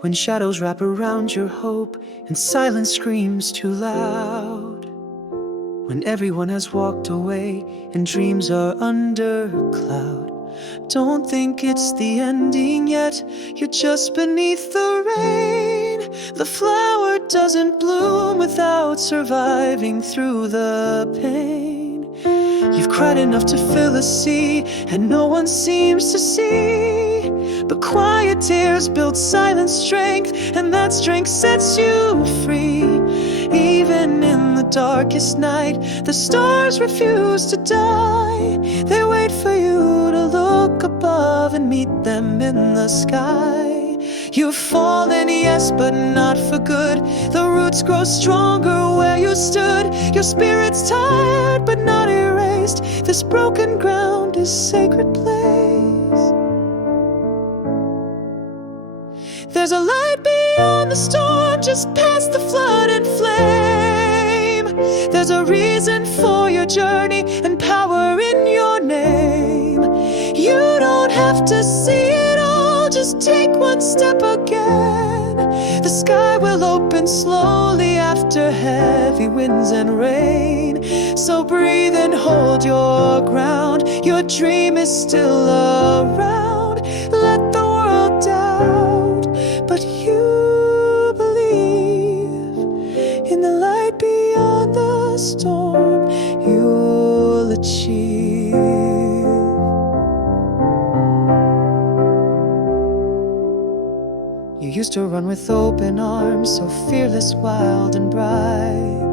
When shadows wrap around your hope and silence screams too loud. When everyone has walked away and dreams are under a cloud. Don't think it's the ending yet, you're just beneath the rain. The flower doesn't bloom without surviving through the pain. You've cried enough to fill a sea, and no one seems to see. But quiet tears build silent strength, and that strength sets you free. Even in the darkest night, the stars refuse to die. They wait for you to look above and meet them in the sky. You've fallen, yes, but not for good. The roots grow stronger where you stood. Your spirit's tired, but not erased. This broken ground is sacred place. There's a light beyond the storm, just past the flood and flame. There's a reason for your journey and power in your name. You don't have to see it all, just take one step again. The sky will open slowly after heavy winds and rain. So breathe and hold your ground, your dream is still around. Let the world doubt, but you believe in the light beyond the storm. You'll achieve. You used to run with open arms, so fearless, wild and bright.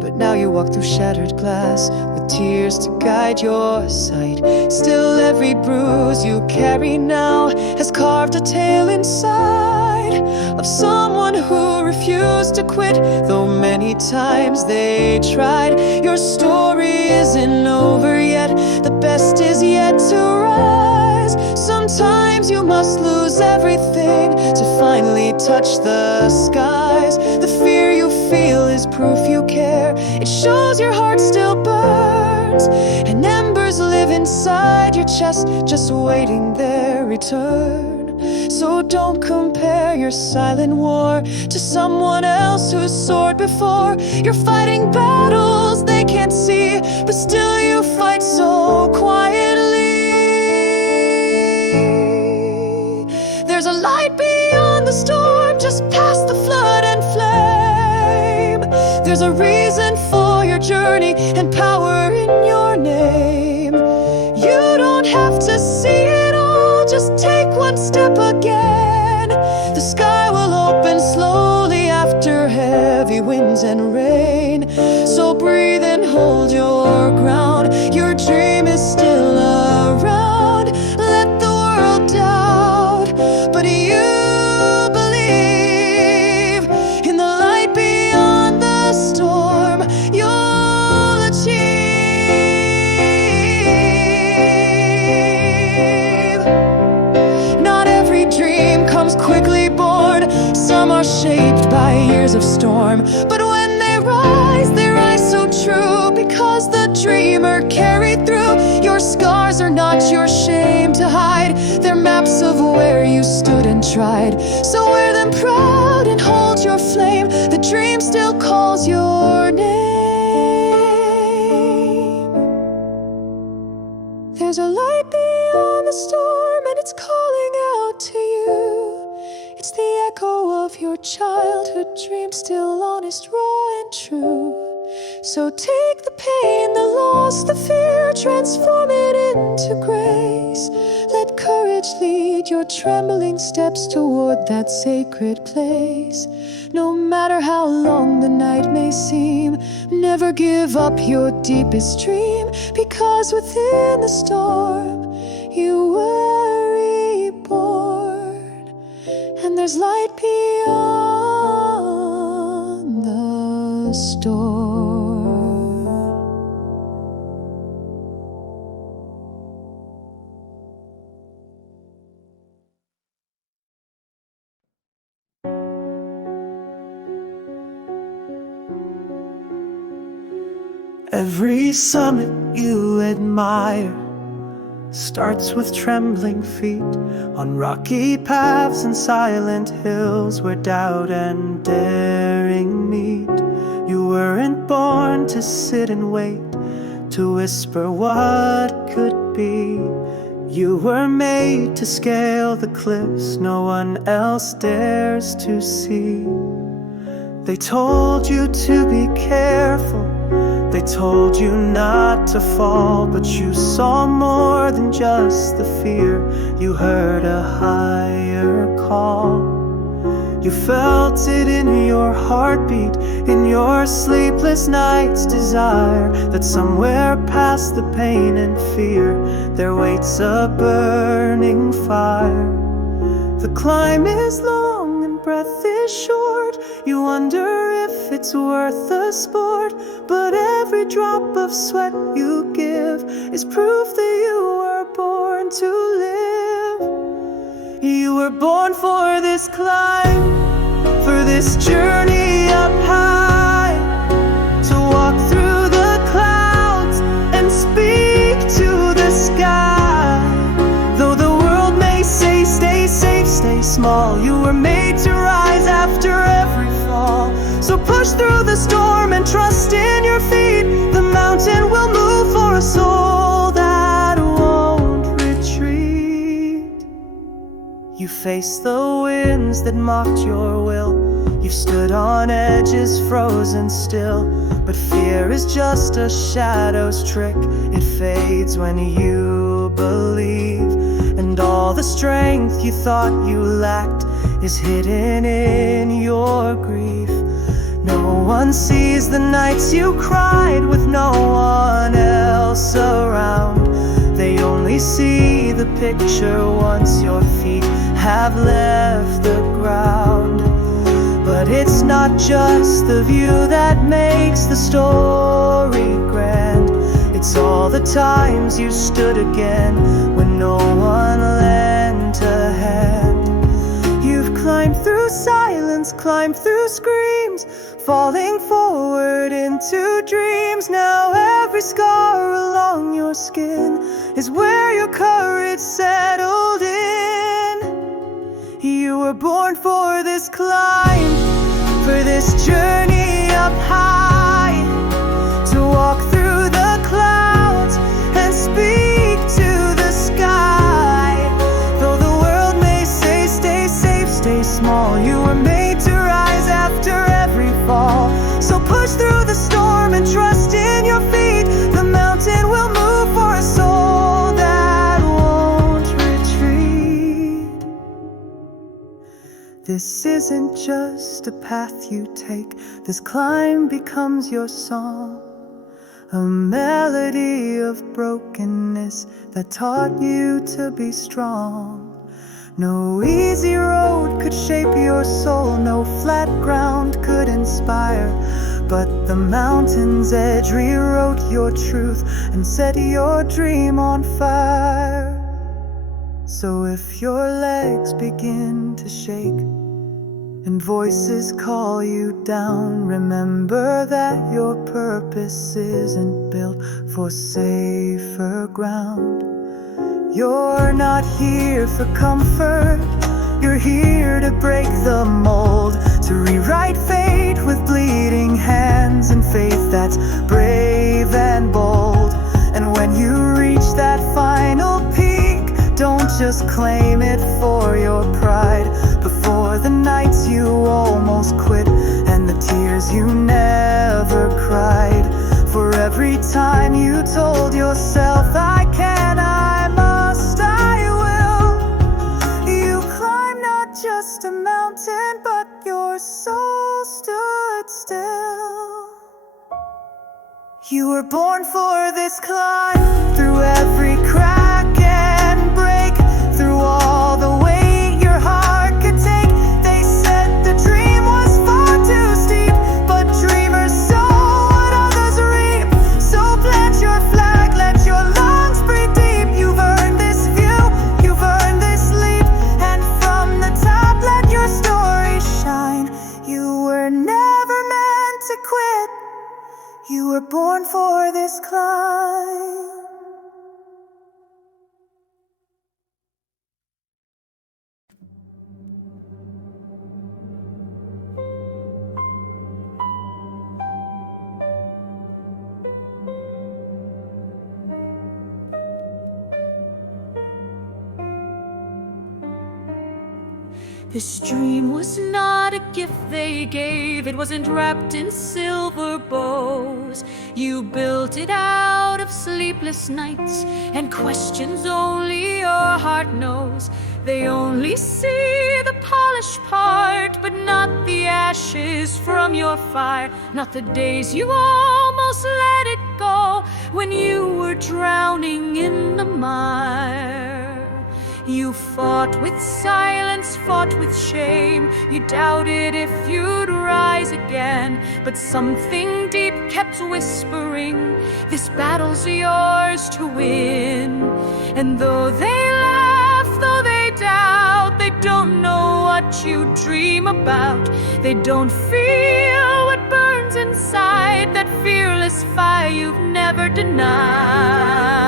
But now you walk through shattered glass with tears to guide your sight. Still every bruise you carry now has carved a tale inside of someone who refused to quit, though many times they tried. Your story isn't over yet, the best is yet to rise. Sometimes you must lose everything to finally touch the skies. The fear you feel is proof you care. It shows your heart still burns, and embers live inside your chest, just waiting their return. So don't compare your silent war to someone else who's soared before. You're fighting battles they can't see, but still you fight so quietly. There's a light beyond the storm, just past the flood and flame. There's a reason for your journey and power in your name. You don't have to see it all, just take one step again. The sky will open slowly after heavy winds and rain. So breathe and hold your ground, your dream is still around. Let the world doubt, but you believe in the light beyond the storm. You'll achieve. Not every dream comes quickly born. Some are shaped by years of storm, but when they rise so true, because the dreamer carried through. Your scars are not your shame to hide, they're maps of where you stood and tried. So wear them proud and hold your flame, the dream still calls your name. There's a light beyond the storm, and it's calling out to you. It's the echo of your childhood dream, still honest, raw and true. So take the pain, the loss, the fear, transform it into grace. Let courage lead your trembling steps toward that sacred place. No matter how long the night may seem, never give up your deepest dream, because within the storm you were reborn, and there's light beyond the storm. Every summit you admire starts with trembling feet on rocky paths and silent hills where doubt and daring meet. You weren't born to sit and wait, to whisper what could be. You were made to scale the cliffs no one else dares to see. They told you to be careful, they told you not to fall, but you saw more than just the fear. You heard a higher call. You felt it in your heartbeat, in your sleepless nights' desire, that somewhere past the pain and fear there waits a burning fire. The climb is long and breath is short. You wonder if it's worth the sport, but every drop of sweat you give is proof that you were born to live. You were born for this climb, for this journey up high, to walk through the clouds and speak to the sky. Though the world may say stay safe, stay small, you were made to rise after every fall. So push through the storm and trust in your feet. The mountain will move for a soul that won't retreat. You faced the winds that mocked your will. You've stood on edges frozen still, but fear is just a shadow's trick. It fades when you believe, and all the strength you thought you lacked is hidden in your grief. No one sees the nights you cried with no one else around. They only see the picture once your feet have left the ground. But it's not just the view that makes the story grand. It's all the times you stood again when no one lent a hand. You've climbed through silence, climbed through screams, falling forward into dreams. Now every scar along your skin is where your courage settled in. You were born for this climb, for this journey up high, to walk through the clouds and speak to the sky. Though the world may say stay safe, stay small, you were made to rise after every fall. So push through the storm and trust in your feet. The mountain will move for a soul that won't retreat. This isn't just a path you take. This climb becomes your song, a melody of brokenness that taught you to be strong. No easy road could shape your soul, no flat ground could inspire, but the mountain's edge rewrote your truth and set your dream on fire. So if your legs begin to shake and voices call you down, remember that your purpose isn't built for safer ground. You're not here for comfort, you're here to break the mold, to rewrite fate with bleeding hands and faith that's brave and bold. And when you reach that final peak, don't just claim it for your pride, but for the nights you almost quit and the tears you never cried. For every time you told yourself I can, I must, I will. You climbed not just a mountain, but your soul stood still. You were born for this climb, through every crack and break, through all the weight your heart could take. They said the dream was far too steep, but dreamers sow what others reap. So plant your flag, let your lungs breathe deep. You've earned this view, you've earned this leap, and from the top let your story shine. You were never meant to quit. You were born for this climb. This dream was not a gift they gave. It wasn't wrapped in silver bows. You built it out of sleepless nights and questions only your heart knows. They only see the polished part, but not the ashes from your fire. Not the days you almost let it go when you were drowning in the mire. You fought with silence, fought with shame. You doubted if you'd rise again, but something deep kept whispering, this battle's yours to win. And though they laugh, though they doubt, they don't know what you dream about. They don't feel what burns inside, that fearless fire you've never denied.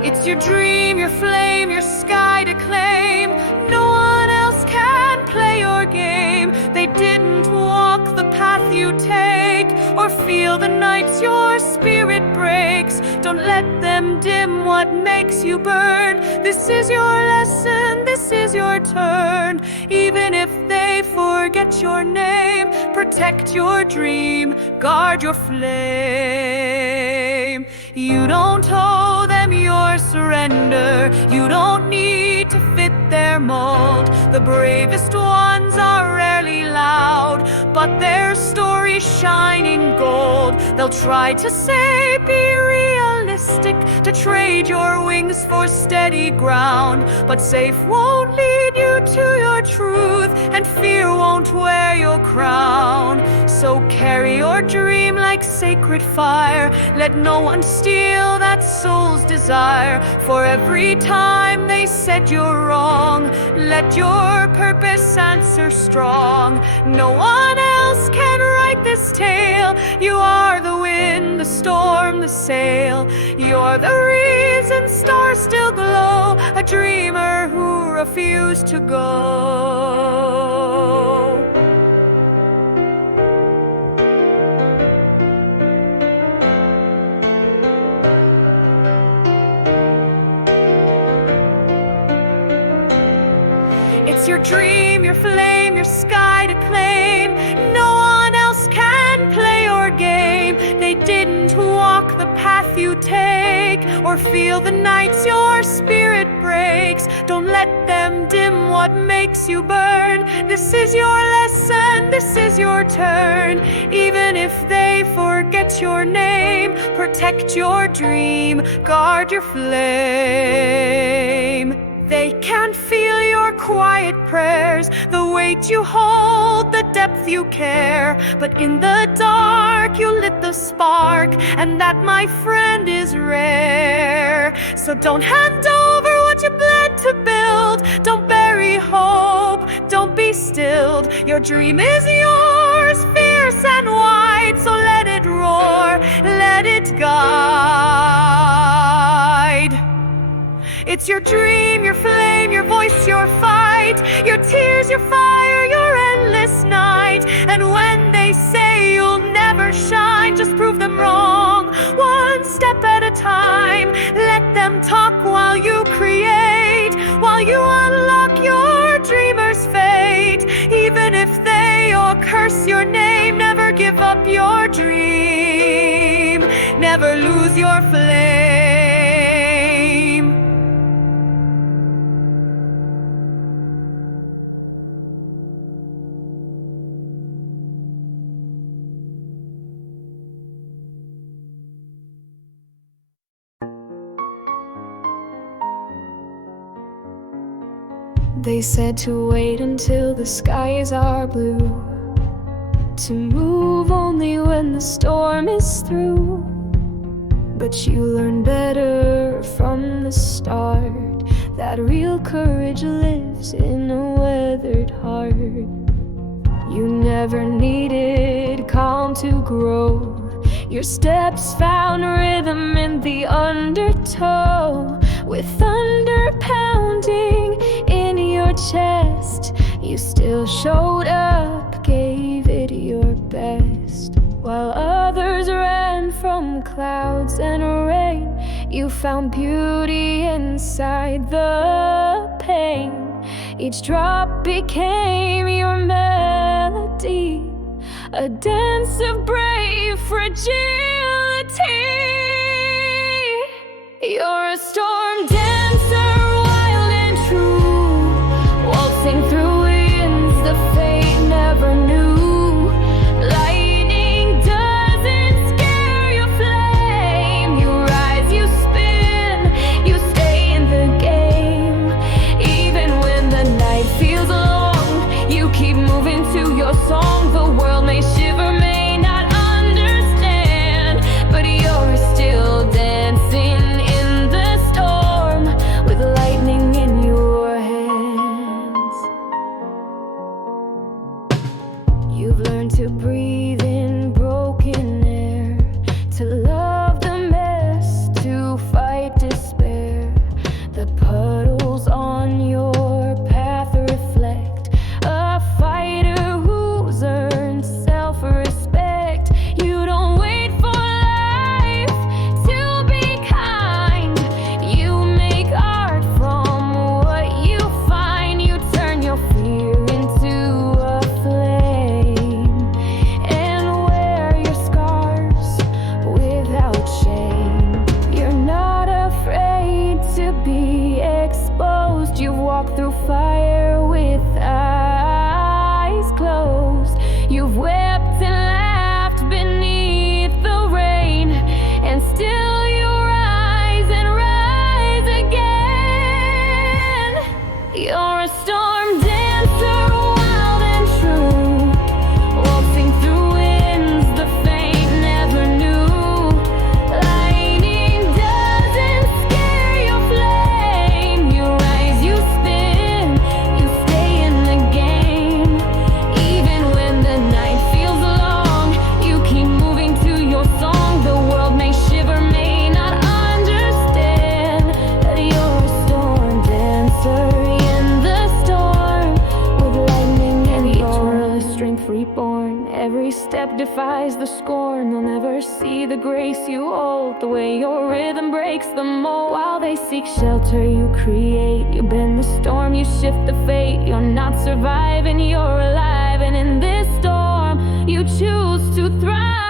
It's your dream, your flame, your sky to claim. No one else can play your game. They didn't walk the path you take, or feel the nights your spirit breaks. Don't let them dim what makes you burn. This is your lesson, this is your turn. Even if they forget your name, protect your dream, guard your flame. You don't owe them your surrender. You don't need to fit their mold. The bravest ones are rarely loud, but their stories shine in gold. They'll try to say, be realistic, to trade your wings for steady ground, but safe won't lead you to your truth, and fear won't wear your crown. So carry your dream like sacred fire. Let no one steal that soul's desire. For every time they said you're wrong, let your purpose answer strong. No one else can write this tale. You are the wind, the storm, the sail. You're the reason stars still glow, a dreamer who refused to go. It's your dream, your flame, your sky to claim. No one else can play your game. They didn't walk the path you take, or feel the nights your spirit breaks. Don't let them dim what makes you burn. This is your lesson, this is your turn. Even if they forget your name, protect your dream, guard your flame. They can't feel your quiet prayers, the weight you hold, the depth you care. But in the dark you lit the spark, and that, my friend, is rare. So don't hand over what you bled to build. Don't bury hope, don't be stilled. Your dream is yours, fierce and wide. So let it roar, let it guide. It's your dream, your flame, your voice, your fight, your tears, your fire, your endless night. And when they say you'll never shine, just prove them wrong, one step at a time. Let them talk while you create, while you unlock your dreamer's fate. Even if they all curse your name, never give up your dream, never lose your flame. They said to wait until the skies are blue, to move only when the storm is through. But you learn better from the start, that real courage lives in a weathered heart. You never needed calm to grow. Your steps found rhythm in the undertow. With thunder pounding in your chest, you still showed up, gave it your best. While others ran from clouds and rain, you found beauty inside the pain. Each drop became your melody, a dance of brave fragility. You're a storm dancer, wild and true, waltzing through winds the fate never knew. Lightning doesn't scare your flame. You rise, you spin, you stay in the game. Even when the night feels long, you keep moving to your song. The world may shiver, may not understand, but you're still dancing in the storm with lightning in your hands. You've learned to breathe in broken air, to love the mess, to fight despair. The puddles on your path reflect a fighter who's earned self-respect. You don't wait for life to be kind. You make art from what you find. You turn your fear into a flame and wear your scars without shame. You're not afraid to be exposed. You've walked through fire with eyes closed. You've wept and laughed beneath the rain, and still you rise and rise again. You're a storm dancer, wild and true, waltzing through winds the fate never knew. Lightning doesn't scare your flame. You rise, you spin, you stay in the game. Even when the night feels long, you keep moving to your song. The world may shiver, may not understand, but you're a storm dancer in the storm with lightning and eternal is strength reborn. Every step defies the scorn. They'll never see the grace you hold, the way your rhythm breaks the mold. While they seek shelter, you create. You bend the storm, you shift the fate. You're not surviving, you're alive, and in this storm, you choose to thrive.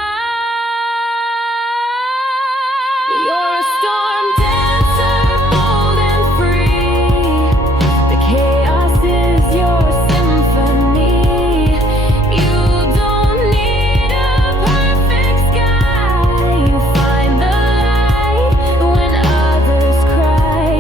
You're a storm dancer, bold and free. The chaos is your symphony. You don't need a perfect sky. You find the light when others cry.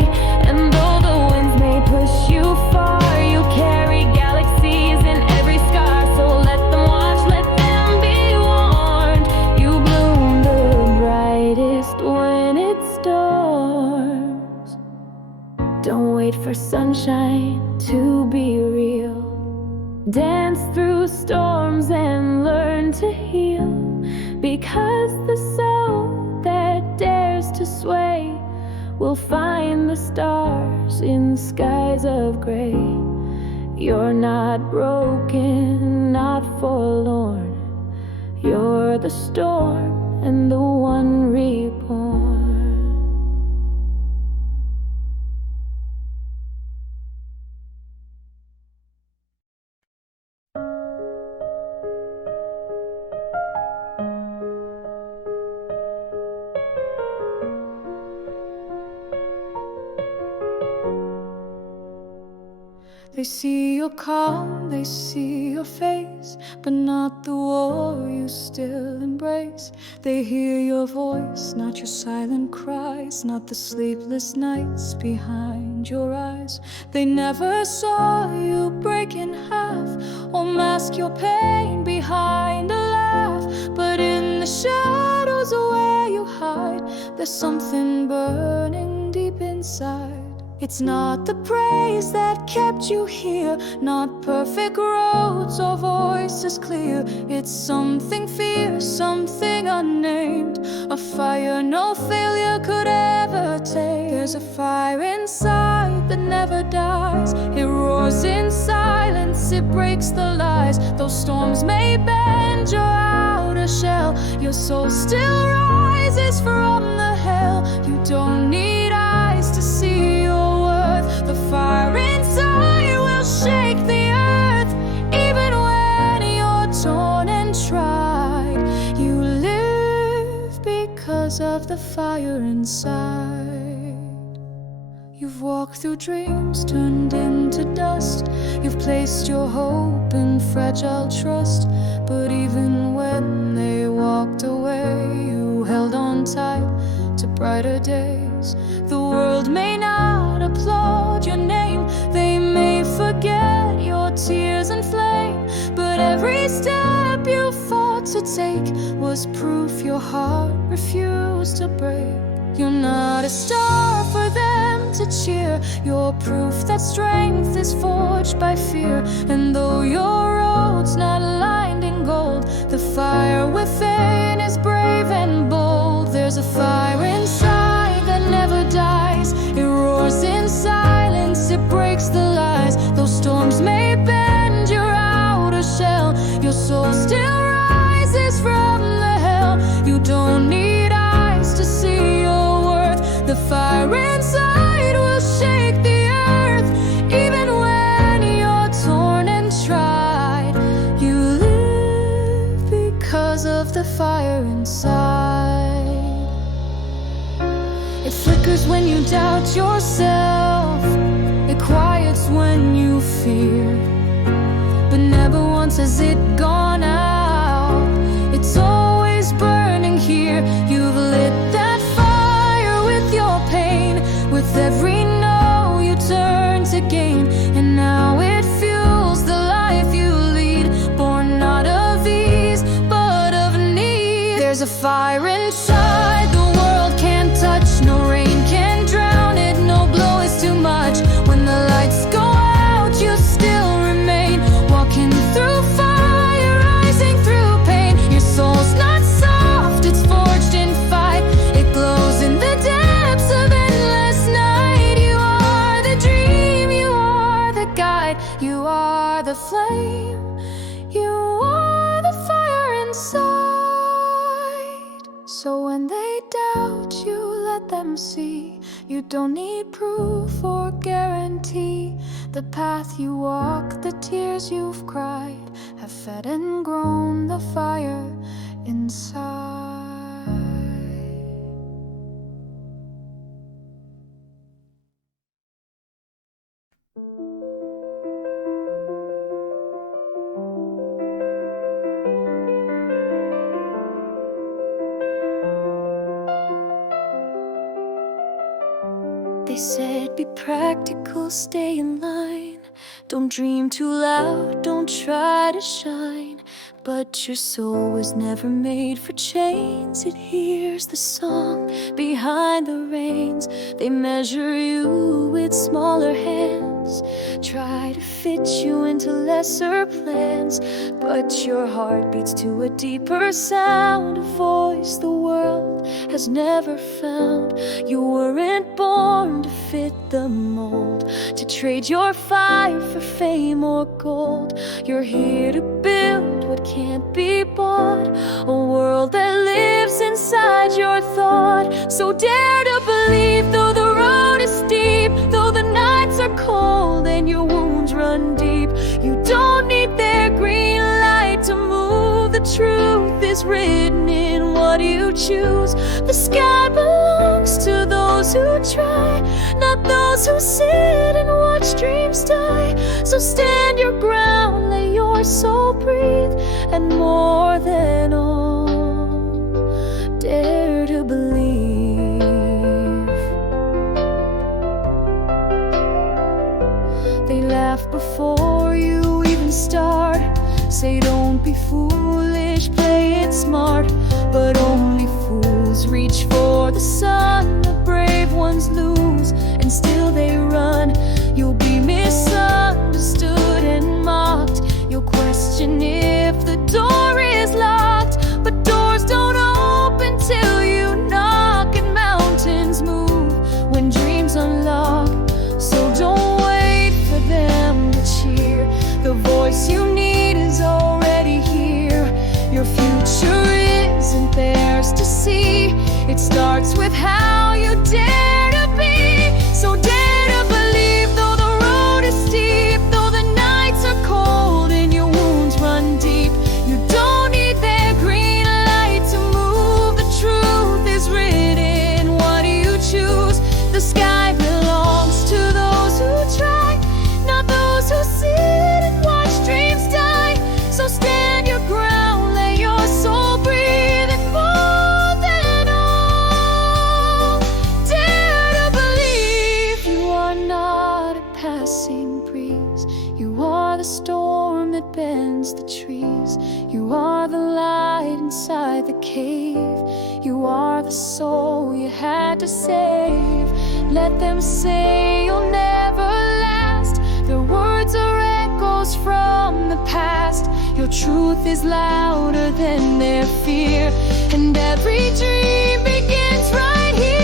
And though the winds may push you far, you carry galaxies in every scar. So let them watch, let them be warned. You bloom the brightest when it storms. Don't wait for sunshine to be real. Dance through storms and learn to heal. Because the soul that dares to sway will find the stars in skies of gray. You're not broken, not forlorn. You're the storm and the one reborn. They see your calm, they see your face, but not the war you still embrace. They hear your voice, not your silent cries, not the sleepless nights behind your eyes. They never saw you break in half or mask your pain behind a laugh. But in the shadows where you hide, there's something burning deep inside. It's not the praise that kept you here, not perfect roads or voices clear. It's something fierce, something unnamed, a fire no failure could ever tame. There's a fire inside that never dies. It roars in silence silence, it breaks the lies. Those storms may bend your outer shell, your soul still rises from the hell. You don't need eyes to see your worth. The fire inside will shake the earth. Even when you're torn and tried, you live because of the fire inside. You've walked through dreams turned into dust. You've placed your hope in fragile trust. But even when they walked away, you held on tight to brighter days. The world may not applaud your name, they may forget your tears and flame, but every step you fought to take was proof your heart refused to break. You're not a star for them to cheer, you're proof that strength is forged by fear. And though your road's not lined in gold, the fire within is brave and bold. There's a fire inside that never dies. It roars in silence, it breaks the lies. Those storms may bend your outer shell, your soul still rises from the hell. You don't need eyes to see your worth. The fire inside will shake the earth. Even when you're torn and tried, you live because of the fire inside. It flickers when you doubt yourself, it quiets when you fear, but never once has it gone out. It's always burning here. You've lit that fire with your pain. With every no you turn to gain, and now it fuels the life you lead. Born not of ease, but of need. There's a fire inside the world can't touch. No rain can drown it, no blow is too much. When the lights go out, you still remain. Walking through fire, rising through pain. Your soul's not soft, it's forged in fight. It glows in the depths of endless night. You are the dream, you are the guide. You are the flame, you are the fire inside. So when they doubt you, let them see. You don't need proof or guarantee. The path you walk, the tears you've cried, have fed and grown the fire inside. They said be practical, stay in line. Don't dream too loud, don't try to shine. But your soul was never made for chains. It hears the song behind the reins. They measure you with smaller hands, try to fit you into lesser plans. But your heart beats to a deeper sound, a voice the world has never found. You weren't born to fit the mold, to trade your fire for fame or gold. You're here to build what can't be bought, a world that lives inside your thought. So dare to believe, though the road is steep, though the nights are cold and your wounds run deep. You don't need their green light to move. The truth is written in what you choose. The sky belongs to those who try, not those who sit and watch dreams die. So stand your ground, let your soul breathe, and more than all, dare to believe. They laugh before you even start, say don't be foolish, play it smart. But only fools reach for the sun. The brave ones lose, and still they run. You'll be misunderstood and mocked. You'll question if the door is locked, but doors don't open till you knock, and mountains move when dreams unlock. So don't wait for them to cheer. The voice It starts with how you dare to be. So dare to believe, though the road is steep, though the nights are cold and your wounds run deep. You don't need their green light to move. The truth is written. What do you choose? The sky belongs to those who try, not those who sit and watch dreams die. So stand your ground, let your soul breathe, and more than all, dare to believe. You are not a passing breeze. You are the storm that bends the trees. You are the light inside the cave. You are the soul you had to save. Let them say you'll never last. Their words are echoes from the past. Your truth is louder than their fear, and every dream begins right here.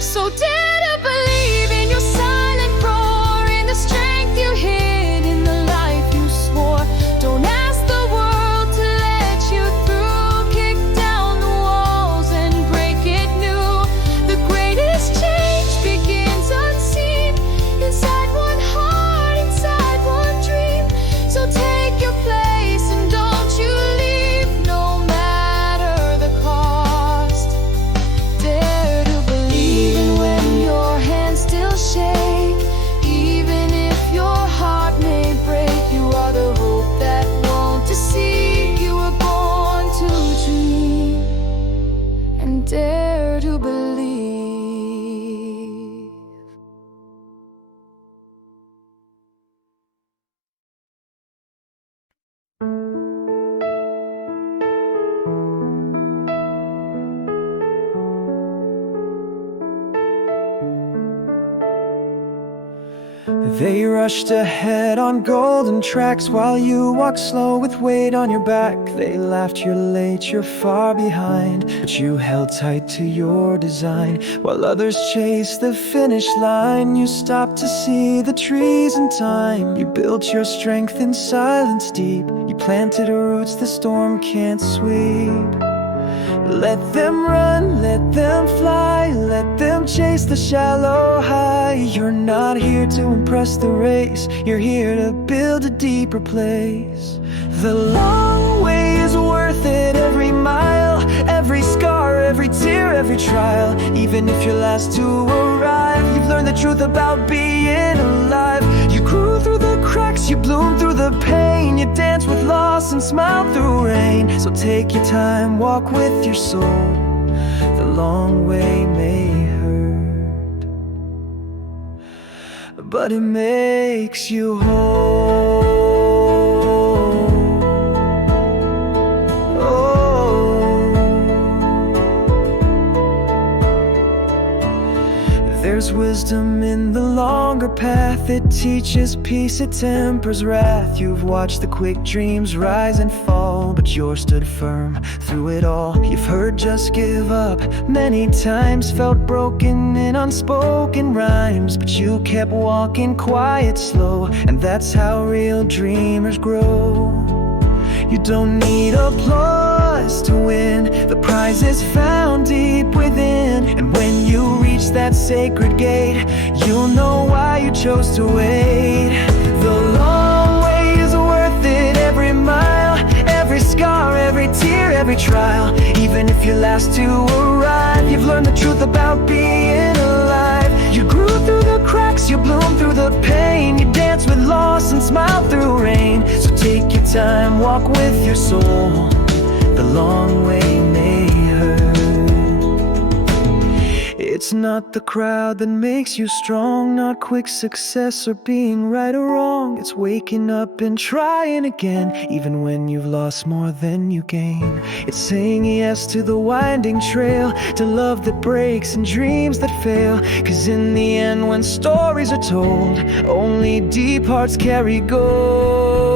So dare to believe in your silent roar, in the strength you hid, in the life you swore. Don't ask the world to let you through. Kick down the walls and break it new. The greatest change begins unseen, inside one heart, inside one dream. So take your place and don't you leave, no matter the cost. Dare to believe, even when your hands still shake, even if your heart may break. You are the hope that won't deceive. You were born to dream, and dare to believe. They rushed ahead on golden tracks while you walked slow with weight on your back. They laughed, you're late, you're far behind, but you held tight to your design. While others chased the finish line, you stopped to see the trees in time. You built your strength in silence deep. You planted roots the storm can't sweep. Let them run, let them fly, let them chase the shallow high. You're not here to impress the race, you're here to build a deeper place. The long way is worth it, every mile, every scar, every tear, every trial. Even if you're last to arrive, you've learned the truth about being alive. You grew through the cracks, you bloomed through the pain. You danced with loss and smiled through rain. So take your time, walk with your soul. The long way may hurt, but it makes you whole. There's wisdom in the longer path. It teaches peace, it tempers wrath. You've watched the quick dreams rise and fall, but yours stood firm through it all. You've heard just give up many times, felt broken in unspoken rhymes, but you kept walking quiet, slow, and that's how real dreamers grow. You don't need applause to win, the prize is found deep within. And when you reach that sacred gate, you'll know why you chose to wait. The long way is worth it, every mile, every scar, every tear, every trial. Even if you're last to arrive, you've learned the truth about being alive. You grew through the cracks, you bloomed through the pain. You danced with loss and smiled through rain. So take your time, walk with your soul. The long way may hurt. It's not the crowd that makes you strong, not quick success or being right or wrong. It's waking up and trying again, even when you've lost more than you gain. It's saying yes to the winding trail, to love that breaks and dreams that fail. 'Cause in the end, when stories are told, only deep hearts carry gold.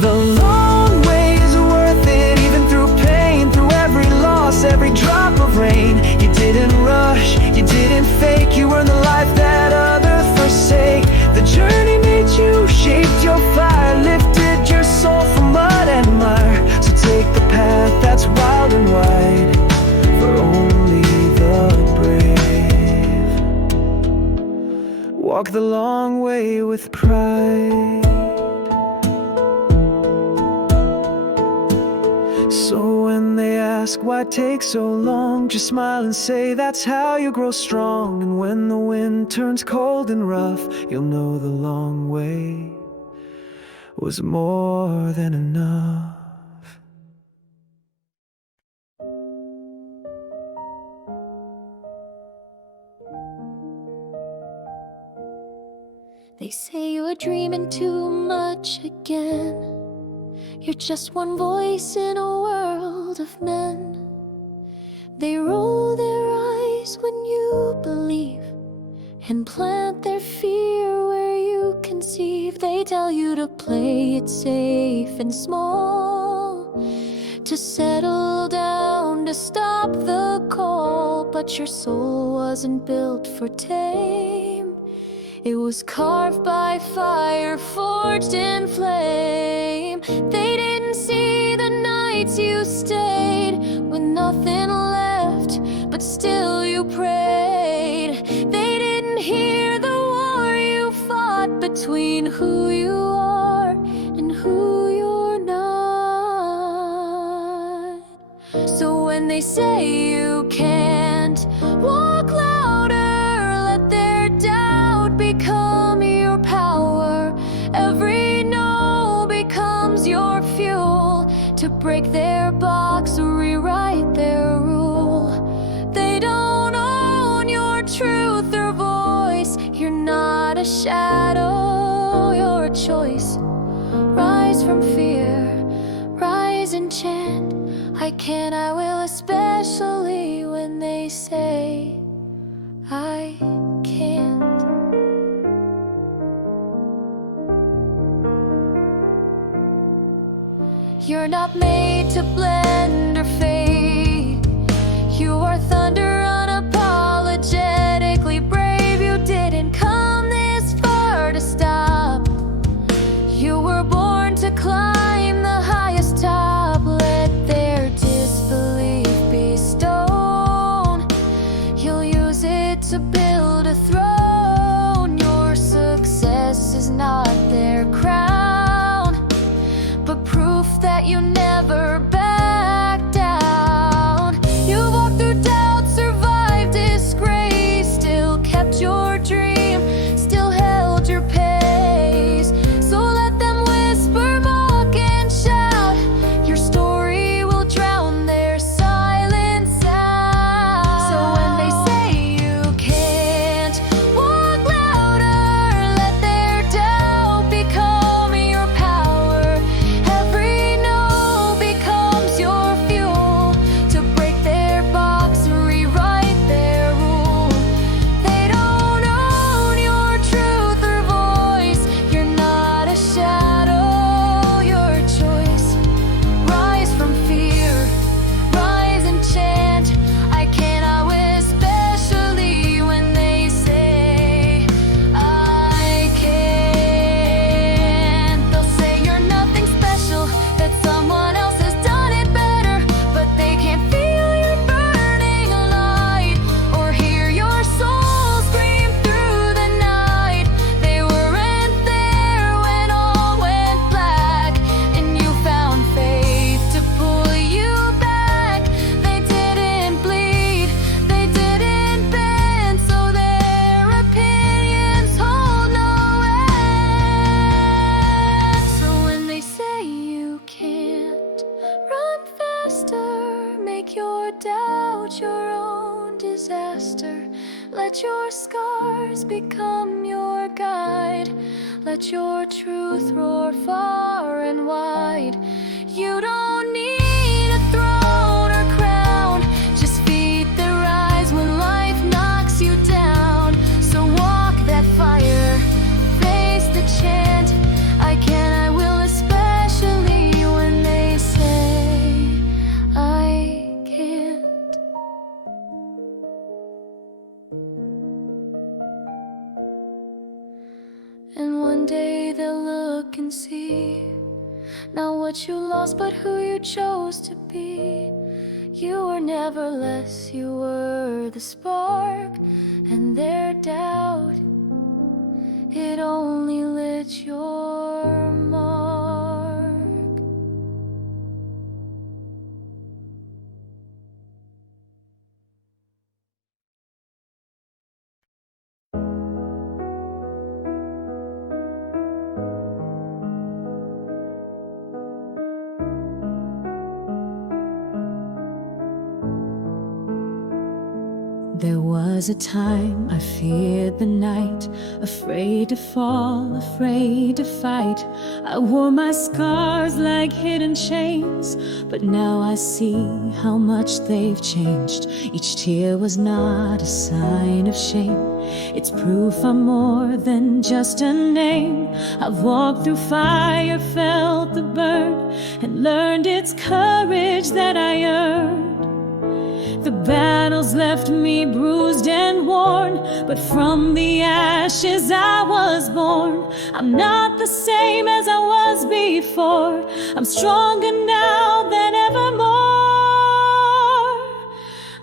The long way is worth it, even through pain, through every loss, every drop of rain. You didn't rush, you didn't fake, you earned the life that others forsake. The journey made you, shaped your fire, lifted your soul from mud and mire. So take the path that's wild and wide. walk the long way with pride. So when they ask why it takes so long, just smile and say that's how you grow strong. And when the wind turns cold and rough, you'll know the long way was more than enough. They say you're dreaming too much again. You're just one voice in a world of men. They roll their eyes when you believe and plant their fear where you conceive. They tell you to play it safe and small, to settle down, to stop the call. But your soul wasn't built for tame. It was carved by fire, forged in flame. They didn't see the nights you stayed with nothing left, but still you prayed. They didn't hear the war you fought between who you are and who you're not. So when they say you can't walk louder, let their doubt become your power. Every no becomes your fuel to break their box or rewrite their rule. They don't own your truth or voice. You're not a shadow, you're a choice. Rise from fear, rise and chant. I can, I will, especially when they say I can't. You're not made to blend or fade. You are thunder, unapologetically brave. You didn't come this far to stop. You were born to climb the highest top. Let their disbelief be stone. You'll use it to build a throne. Your success is not their crown, but proof that you never back down. You walked through doubt, survived disgrace, still kept your dream, still held your pace. So let them whisper, mock and shout. Your story will drown their silent sound. So when they say you can't walk louder, let their doubt become your power. Every no becomes your fuel to break their box and rewrite their rule. They don't own your truth or voice. You're not a shadow, you're a choice. Rise from fear, rise and chant. I can, I will, especially when they say I can't. They'll say you're nothing special, that someone else has done it better, but they can't feel your burning light or hear your soul scream through the night. They weren't there when all went black and you found faith to pull you back. They didn't bleed, they didn't bend, so their opinions hold no end. So when they say you can't, run faster, make your doubt your own disaster. Let your scars become your guide. Let your truth roar far and wide. You don't need a throne or crown, just feed their eyes when life knocks you down. So walk that fire, face the chant. I can, I will, especially when they say I can't. And one day they'll look and see not what you lost, but who you chose to be. You were never less, you were the spark, and their doubt it only lit your mark. There was a time I feared the night, afraid to fall, afraid to fight. I wore my scars like hidden chains, but now I see how much they've changed. Each tear was not a sign of shame. It's proof I'm more than just a name. I've walked through fire, felt the burn, and learned it's courage that I earned. The battles left me bruised and worn, but from the ashes I was born. I'm not the same as I was before. I'm stronger now than evermore.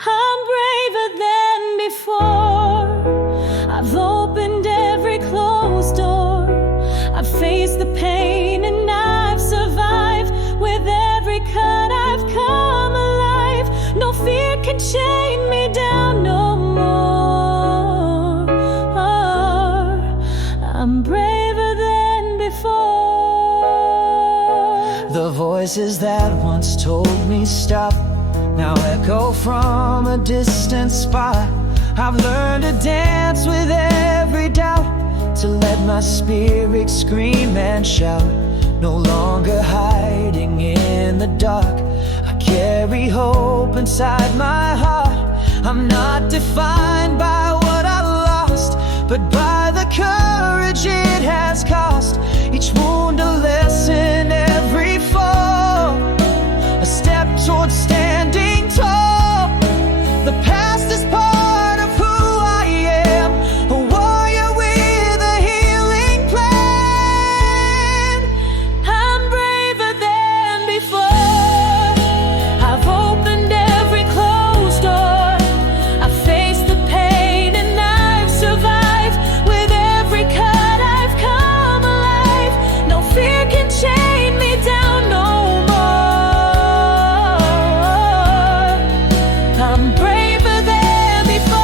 I'm braver than before. I've opened every closed door. I've faced the pain and I've survived. With every cut I've come alive. No fear can chain me down no more. I'm braver than before. The voices that once told me stop now echo from a distant spot. I've learned to dance with every doubt, to let my spirit scream and shout. No longer hiding in the dark, I carry hope inside my heart. I'm not defined by what I lost, but by the courage it has cost. Each wound a lesson, every fall a step towards standing tall. The past is part of who I am, a warrior with a healing plan. I'm braver than before. I've opened every closed door. I've faced the pain and I've survived. With every cut I've come alive. No fear can chain me down no more. I'm braver than before.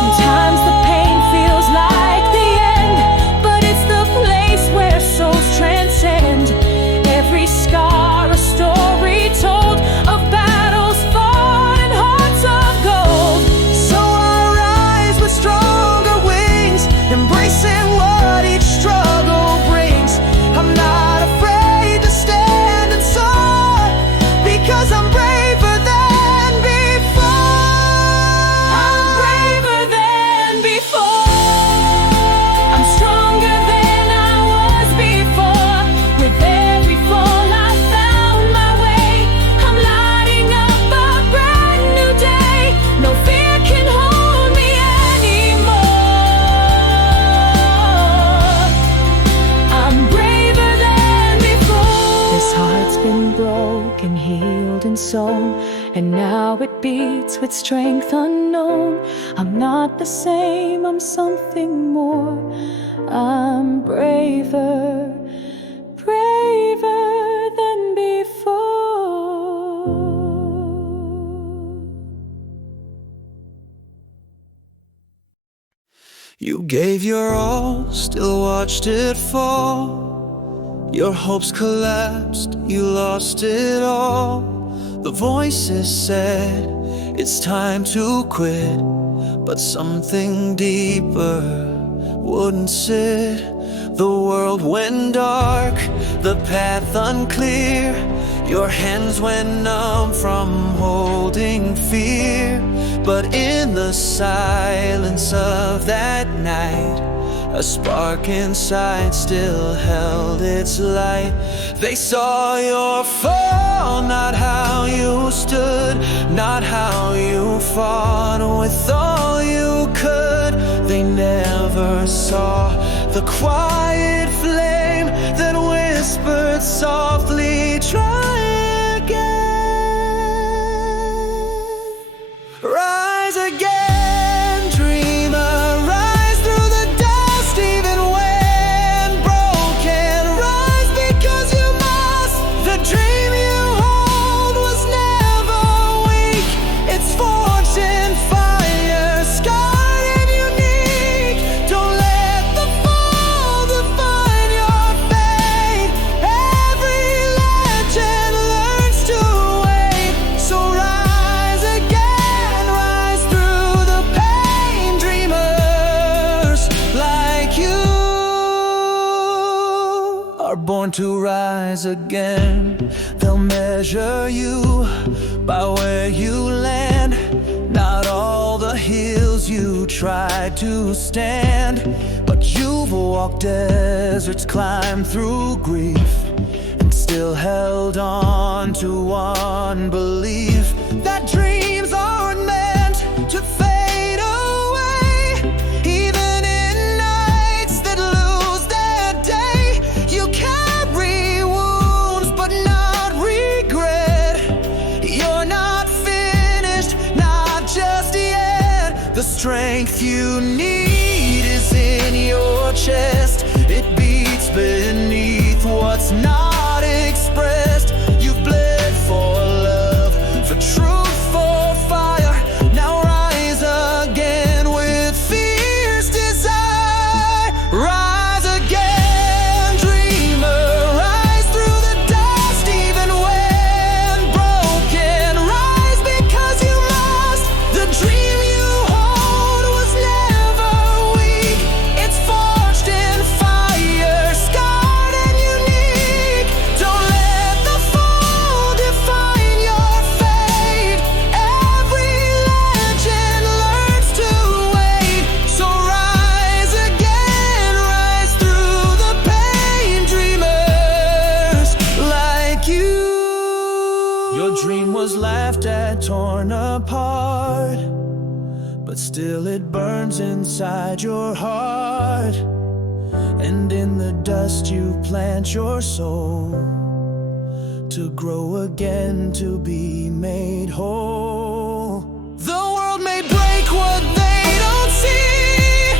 Sometimes the pain feels like the end, but it's the place where souls transcend. Every scar a story told of battles fought and hearts of gold. So I rise with stronger wings, embracing what each struggle brings. I'm not afraid to stand and soar, because I'm braver than before. I'm braver than before. I'm stronger than I was before. With every fall I found my way. I'm lighting up a brand new day. No fear can hold me anymore. I'm braver than before. This heart's been broken, healed and sewn, and now it beats with strength unknown. I'm not the same, I'm something more. I'm braver, braver than before. You gave your all, still watched it fall. Your hopes collapsed, you lost it all. The voices said, it's time to quit, but something deeper wouldn't sit. The world went dark, the path unclear. Your hands went numb from holding fear. But in the silence of that night, a spark inside still held its light. They saw your fall, not how you stood, not how you fought with all you could. They never saw the quiet flame that whispered softly, try again. Rise again, dreamer, rise through the dust even when born to rise again. They'll measure you by where you land, not all the hills you tried to stand. But you've walked deserts, climbed through grief, and still held on to one belief, that dreams aren't meant to fade away. Even in nights that lose their day, you carry wounds but not regret. You're not finished, not just yet. The strength you need is in your chest. It beats beneath what's not expressed. You've bled for love, for truth, for fire. Now rise again with fierce desire. Rise again, dreamer. Rise through the dust, even when broken. Rise because you must. The dream you hold was never weak. It's forged in fire, scarred and unique. Don't let the fall define your fate. Every legend learns to wait. So rise again, rise through the pain, dreamers like you. Your dream was laughed at, torn apart, but still it burns inside your heart. And in the dust you plant your soul, to grow again, to be made whole. The world may break what they don't see,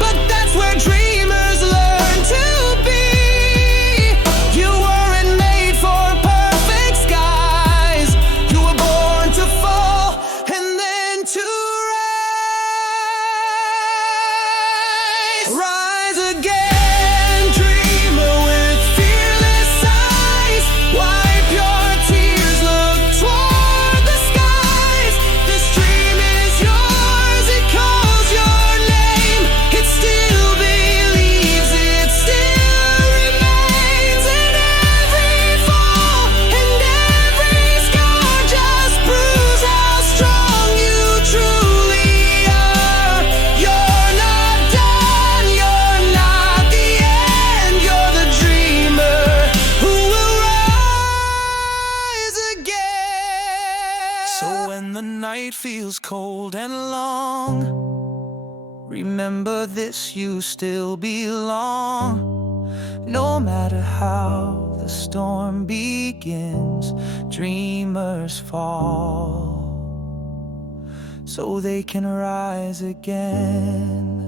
but that's where dreamers learn to be. You weren't made for perfect skies. You were born to fall and then to rise. Rise again, dreamer with fearless eyes. Wipe your tears, look toward the skies. This dream is yours, it calls your name. It still believes, it still remains. And every fall and every scar just proves how strong you truly are. You're not done, you're not the end. You're the dreamer who will rise again. So when the night feels cold and long, remember this, you still belong. No matter how the storm begins, dreamers fall so they can rise again.